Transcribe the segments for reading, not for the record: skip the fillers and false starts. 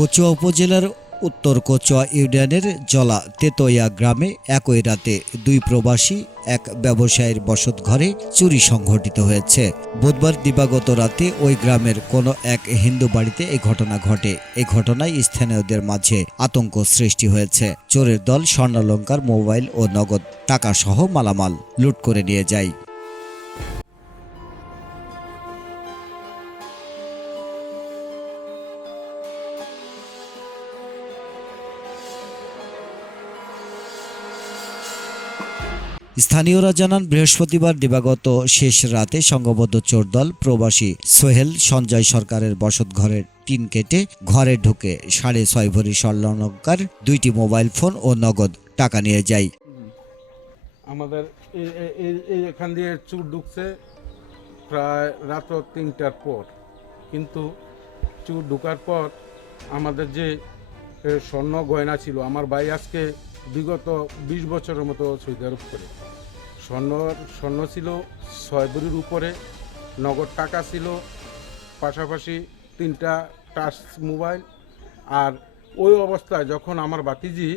কচুয়া উপজেলার উত্তর কচুয়া ইউনিয়নের জলা তেতোয়া গ্রামে একই রাতে দুই প্রবাসী এক ব্যবসায়ীর বসতঘরে চুরি সংঘটিত হয়েছে। বুধবার দিবাগত রাতে ওই গ্রামের কোনো এক হিন্দু বাড়িতে এই ঘটনা ঘটে। এই ঘটনায় স্থানীয়দের মাঝে আতঙ্ক সৃষ্টি হয়েছে। চোরের দল স্বর্ণালংকার, মোবাইল ও নগদ টাকাসহ মালামাল লুট করে নিয়ে যায়। স্থানীয়রা জানান, বৃহস্পতিবার দিবাগত শেষ রাতে সংঘবদ্ধ চোরদল প্রবাসী সোহেল সঞ্জয় সরকারের বসতঘরের টিন কেটে ঘরে ঢুকে 6.5 ভরি স্বর্ণালংকার, 2টি মোবাইল ফোন ও নগদ টাকা নিয়ে যায়। আমাদের এখান দিয়ে চুর ঢুকছে প্রায় রাত 3টার পর, কিন্তু চুর ঢুকার পর আমাদের যে স্বর্ণ গয়না ছিল, আমার ভাই আজকে বিগত 20 বছরের মতো সৌদি আরব করে। স্বর্ণ ছিল 6 ভরির উপরে, নগদ টাকা ছিল, পাশাপাশি 3টা টাচ মোবাইল। আর ওই অবস্থায় যখন আমার ভাতিজি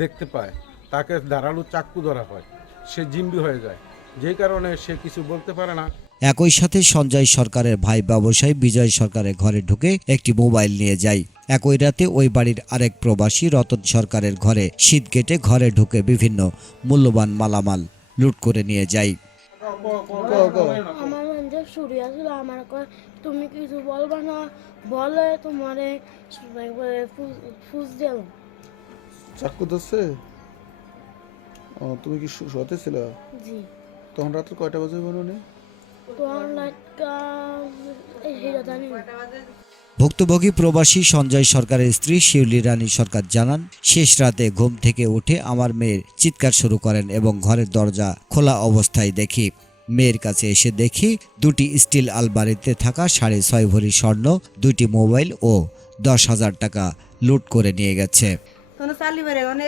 দেখতে পায়, তাকে ধারালো চাকু ধরা হয়, সে জিম্বি হয়ে যায়, যেই কারণে সে কিছু বলতে পারে না। একই সাথে সঞ্জয় সরকারের ভাই ব্যবসায়ী বিজয় সরকারের ঘরে ঢুকে একটি মোবাইল নিয়ে যায়। একই রাতে ওই বাড়ির আরেক প্রবাসী রতন সরকারের ঘরে শীত কেটে ঘরে ঢুকে বিভিন্ন মূল্যবান মালামাল লুট করে নিয়ে যায়। আমার মধ্যে সুরিয়া ছিল, আমার কয় তুমি কিছু বলবা না, বলে তোমারে ফুস দিল। চাকু ধরছে? ও, তুমি কি শোতে ছিল? জি। তখন রাত্রে কয়টা বাজে বলুন? ভুক্তভোগী প্রবাসী সঞ্জয় সরকারের স্ত্রী শিউলি রানী সরকার জানান, শেষ রাতে ঘুম থেকে উঠে আমার মেয়ের চিৎকার শুরু করেন এবং ঘরের দরজা খোলা অবস্থায় দেখি। মেয়ের কাছে এসে দেখি 2টি স্টিল আলমারিতে থাকা 6.5 ভরি স্বর্ণ, 2টি মোবাইল ও 10,000 টাকা লুট করে নিয়ে গেছে।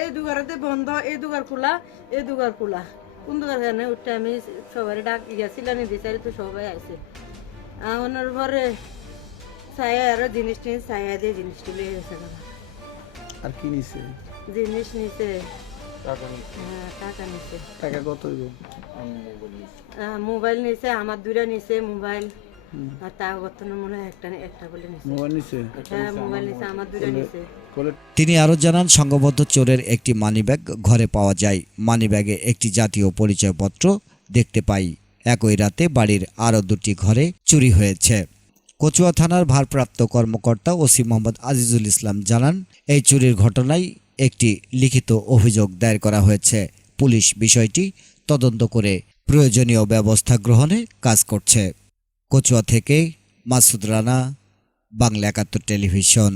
এই দুগারতে বন্ধ, এই দুগার খোলা, এই দুগার খোলা, কোন দুগার জানে উঠতে আমি সবাই ডাক গিয়েছিলাম, দিশারি তো সবাই আছে। ওনার ঘরে ছায়া আরো জিনিস টিনিস ছায়া দিয়ে জিনিস তুলে গেছে। আর কি নিছে? জিনিস নিছে, টাকা নিছে। টাকা কত হইব? মোবাইল নিছে, আমার 2টা নিছে মোবাইল, আর টাকা কত মনে হয় একটা বলে নিছে। মোবাইল নিছে? হ্যাঁ, মোবাইল নিছে, আমার 2টা নিছে। তিনি আরও জানান, সংঘবদ্ধ চোরের একটি মানিব্যাগ ঘরে পাওয়া যায়। মানিব্যাগে একটি জাতীয় পরিচয়পত্র দেখতে পাই। একই রাতে বাড়ির আরও 2টি ঘরে চুরি হয়েছে। কচুয়া থানার ভারপ্রাপ্ত কর্মকর্তা ওসি মোহাম্মদ আজিজুল ইসলাম জানান, এই চুরির ঘটনায় একটি লিখিত অভিযোগ দায়ের করা হয়েছে। পুলিশ বিষয়টি তদন্ত করে প্রয়োজনীয় ব্যবস্থা গ্রহণে কাজ করছে। কচুয়া থেকে মাসুদ রানা, বাংলা 71 টেলিভিশন।